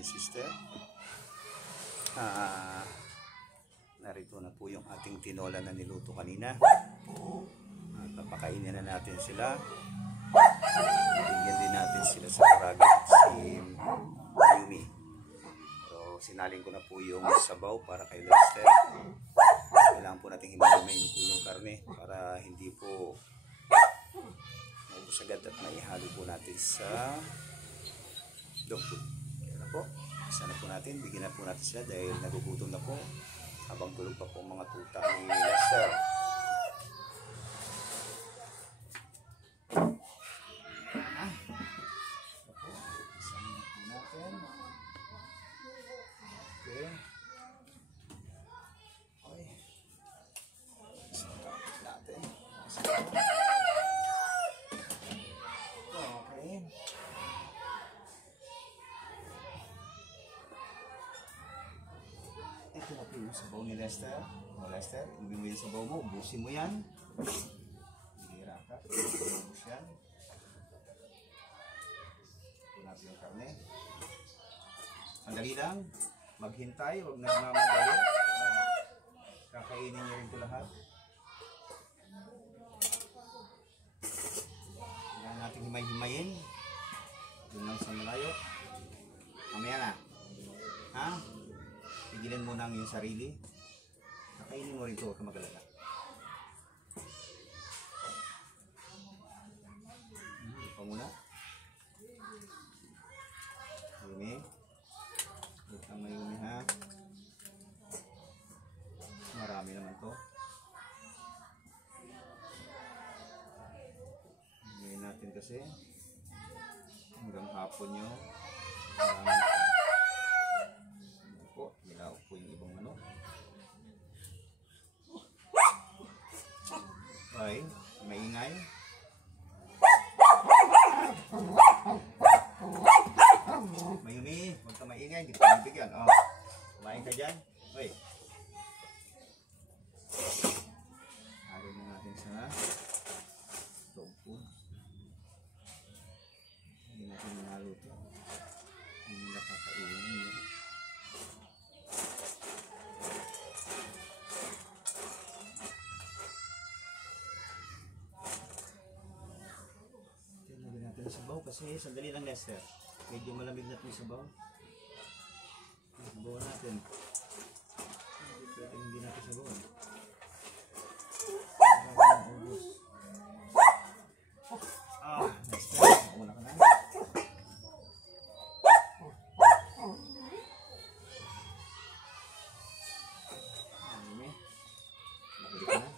and sister. Narito na po yung ating tinola na niluto kanina. Papakainin na natin sila. Bigyan din natin sila sa karagat si Yumi. So, sinalin ko na po yung sabaw para kay Lester. Kailangan po natin himayin po yung karne para hindi po maubos agad at maihalo po natin sa dog food. Kaya na po, isa na po natin, bigyan na po natin sila dahil nagugutom na po habang tulog pa po mga tuta ni Lester. Ito na po yung sabaw ni Lester. O Lester, ibigay mo yung sabaw mo, ubusin mo yan. Hira ka, ubus yan. Ito natin yung karne. Sandali lang, maghintay, huwag nagmamadali. Kakainin niyo rin po lahat. Kailangan natin himay-himayin. Doon lang sa malayo. Mamaya na. Ha? Pigilan mo nang yung sarili. Kakainin mo rin ito, huwag ka mag-alala. Ito muna. Yumi. Huwag kang mayumi ha. Marami naman to. Ngayon natin kasi hanggang hapon nyo. Ilaw po yung ibang ano. Okay, maingay. Mayumi, huwag ka maingay, hindi ka mabigyan. Oh, kumain ka dyan. Uy. Halo na natin sa dog food. Hindi natin minalo ito. Hindi nakakainin. Sabaw kasi sandali lang Lester, medyo malamig na itong sabaw. Sabawan natin, hindi natin sabawan. Lester, muna ka na. Mabili ka na.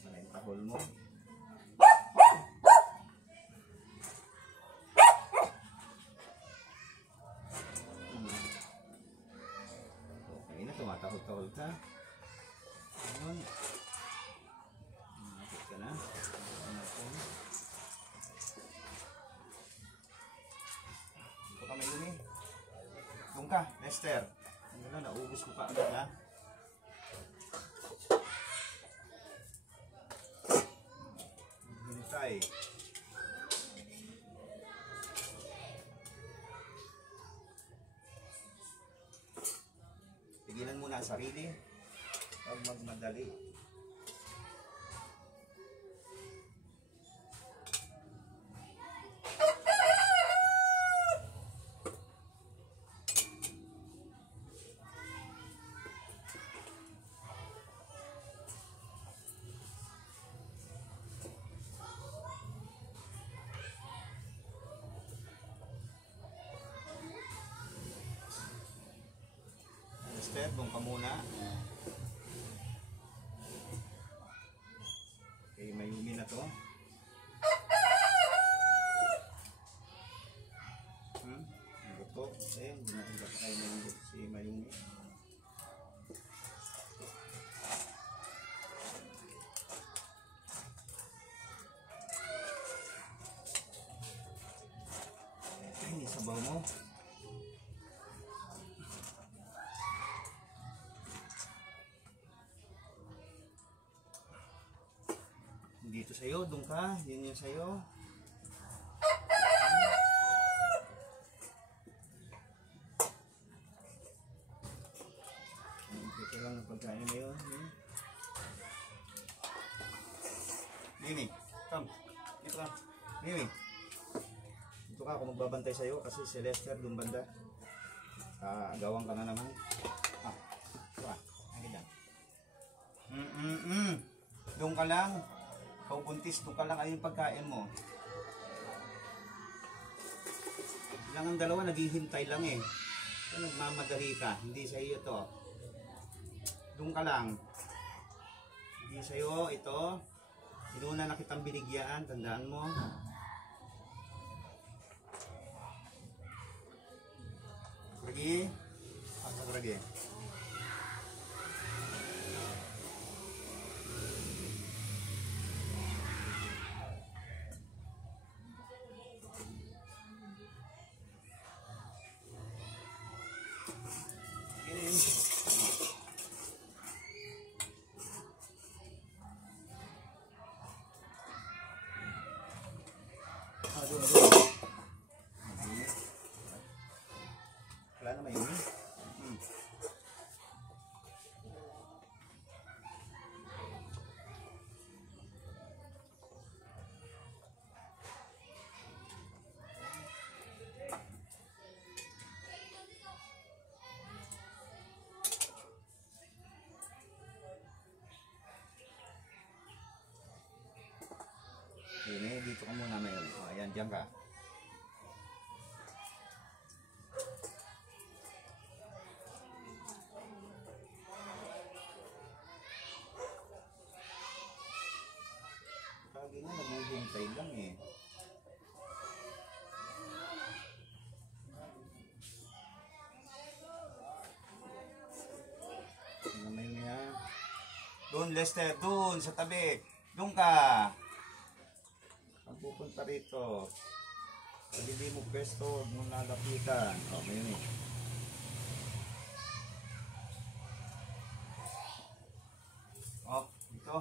Para yung tahol mo. Tumatahol-tahol ka. Ayun. Nakit ka na. Ito ka may lumi. Doon ka, Lester. Ano na, naubos ko pa agad ha. Hintay. Pigilan muna ang sarili. Huwag magmadali. Lester, doon ka muna. Okay, mayumi na to. Ang buto. Eh, hindi natin kapakain na yung buto si mayumi. Hindi sabaw mo. Dito sa'yo, doon ka, yun yung sa'yo. Mimi, come. Dito ka. Mimi. Dito ka, ako magbabantay sa'yo kasi si Lester doon banda. Gawang ka na naman. Dito ka. Hangin lang. Doon ka lang. Ikaw buntis, doon ka lang. Ayun pagkain mo. Lang ang dalawa, naghihintay lang eh. So, nagmamadali ka. Hindi sa iyo to. Doon ka lang. Hindi sa iyo ito. Inuna na kitang binigyan. Tandaan mo. Ragi. Pasok ragi. Wala naman yun. Yun, dito ka muna ngayon. Ayan, diyan ka. Lagi nga, naghihintay lang eh. Doon, Lester, doon sa tabi. Doon ka. Ang pupunta rito. Pag hindi mo pwesto, huwag mong lalapitan. O, ngayon eh. O, dito.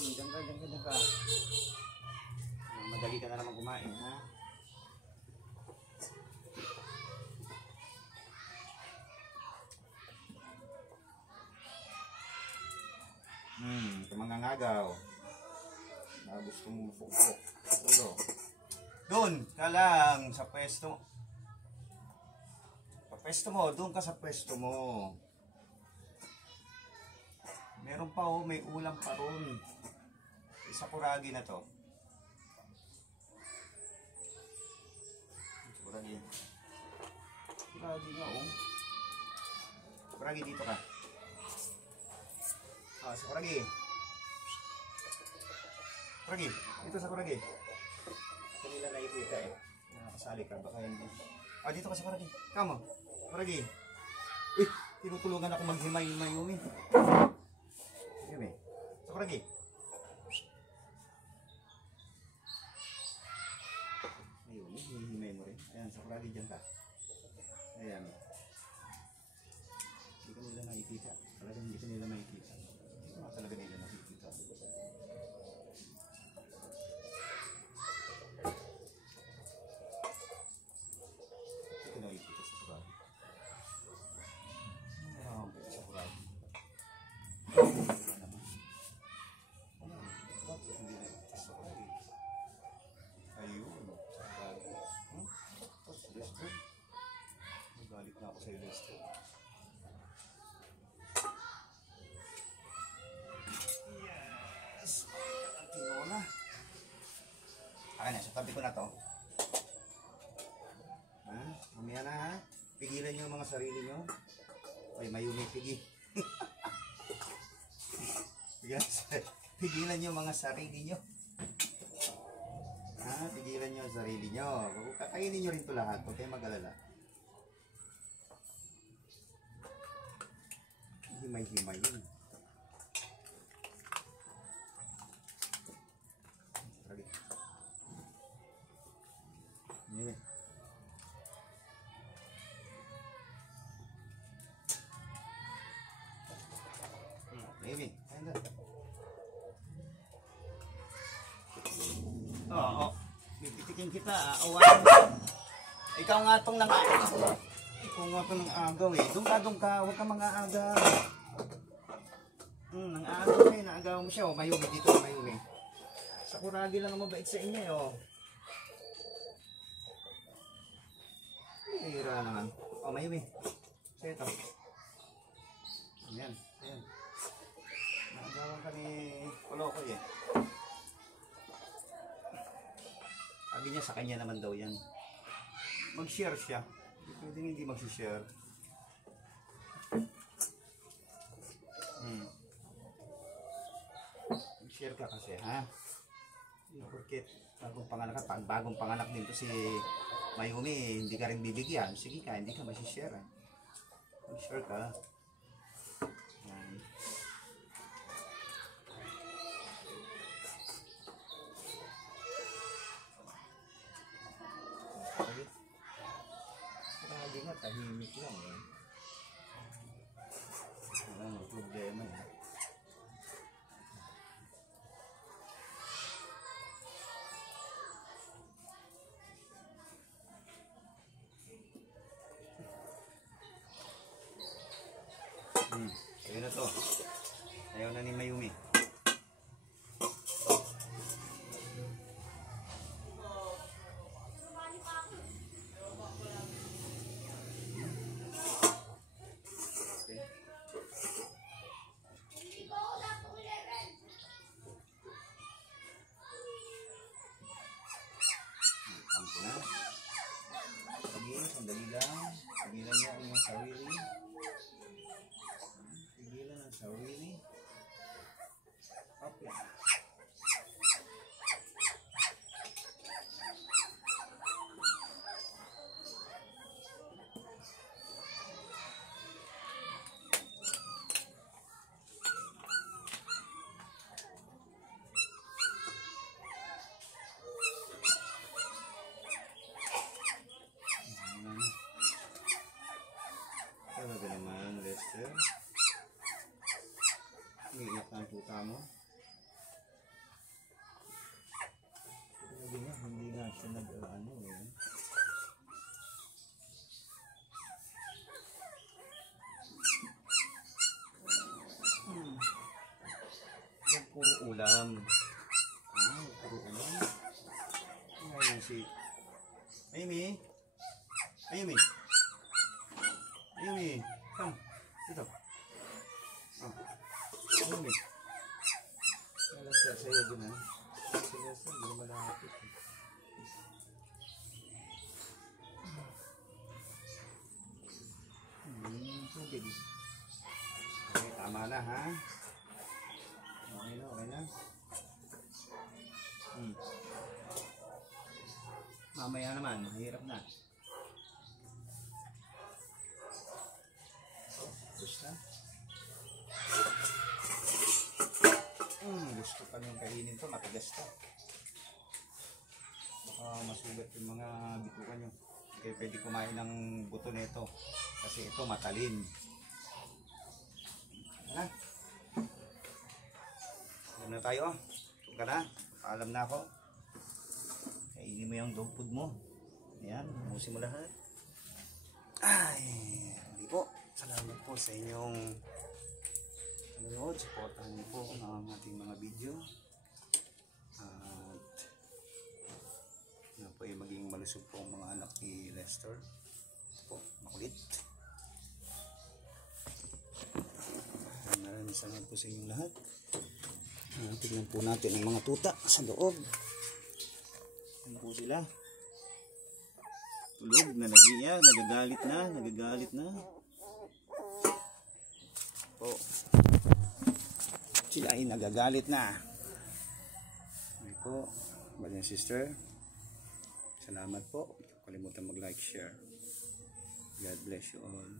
Diyan ka. Madali ka na naman kumain, ha? Ito mga ngagaw. Gusto mong mapukpok. Ulo. Doon ka lang sa pwesto. Sa pwesto mo, doon ka sa pwesto mo. Meron pa oh, may ulam pa ron. Isa kuragi na to. Kuragi. Kuragi nga oh. Kuragi dito ka. Sa kuragi. Kuragi, dito sa kuragi. Kanila nakikita eh. Nakasali ka, baka hindi. Dito ka sa kuragi. Kamo, kuragi. Uy, tinutulungan ako maghimay-himay Yumi. Yumi, sa kuragi. Ayun, hihimay mo rin. Ayan, sa kuragi dyan ka. Ayan. Hindi ka nila nakikita. Talagang hindi ka nila nakikita. Talaga nila nakikita. Ito nakikita sa kuragi. Sa kuragi. Bakit hindi nakikita sa kuragi? Ayun. Sa kuragi. Tapos Lester. Magalit na ako sa'yo Lester. Ayan, sa tabi ko na to. Mamaya na ha. Pigilan nyo mga sarili nyo. Ay, Mayumi, pigi. Pigilan nyo mga sarili nyo. Pigilan nyo ang sarili nyo. Kakainin nyo rin ito lahat. Huwag kayo mag-alala. Himay-himay yun. Ini. Baby, ayan na. Oo, pipitikin kita. Awan. Ikaw nga itong nang-agaw. Ikaw nga itong nang-agaw eh. Doon ka. Huwag ka mga agaw. ginagawa mo siya, oh. Mayumi dito, Mayumi. Sakuragi lang ang mabait sa inyo, oh. Hira naman. Oh, Mayumi. So, ito. Ayan, ayan. Nagawa ka ni Kolokoy, eh. Sabi niya, sa kanya naman daw yan. Mag-share siya. Pwede hindi mag-share. Mag-share ka kasi, ha? Porket bagong panganak din to si Mayumi, hindi ka rin bibigyan. Sige ka, hindi ka mag-share. Mag-share ka. Yan. Lagi nga, tahimik lang, eh. Walang problema, eh. Ayun na to. Ayaw na ni Mayumi. Tampo na. Sige, sandali lang. Pigilan niyo ang iyong sarili. Pigilan ang sarili. Okay. Talaga naman, Lester. Iiyak na ang tuta mo. Sabi niya, hindi na siya nag-ano eh. Yan, puro ulam. Puro ulam. Ngayon si Amy. Amy. Amy, come. Dito. Amy. Nalasa sa'yo dun, ha? Nalasa, hindi naman nakapit. Tubig. Okay, tama na, ha? Okay na, okay na. Mamaya naman, mahirap na. Gusto? Gusto pa niyong kainin to, matigas to. Baka masugat yung mga bitukan nyo. Kaya pwede kumain ng buto nito. Kasi ito matalin. Ano? Alam na tayo. Ito ka na. Paalam na ako. Kainin mo yung dog food mo. Ayan, umusin mo lahat. Ay, hindi po. Salamat po sa inyong panonood. Supportahan niyo po ang ating mga video. At na po ay maging malusog po ang mga anak ni Lester. Po, makulit. Maraming salamat po sa inyong lahat. Tignan po natin ang mga tuta sa loob. Ano po sila? Tulog na nagiya, nagagalit na. Po. Sila ay nagagalit na. Okay po, bali yung sister. Salamat po. Huwag kalimutan mag-like, share. God bless you all.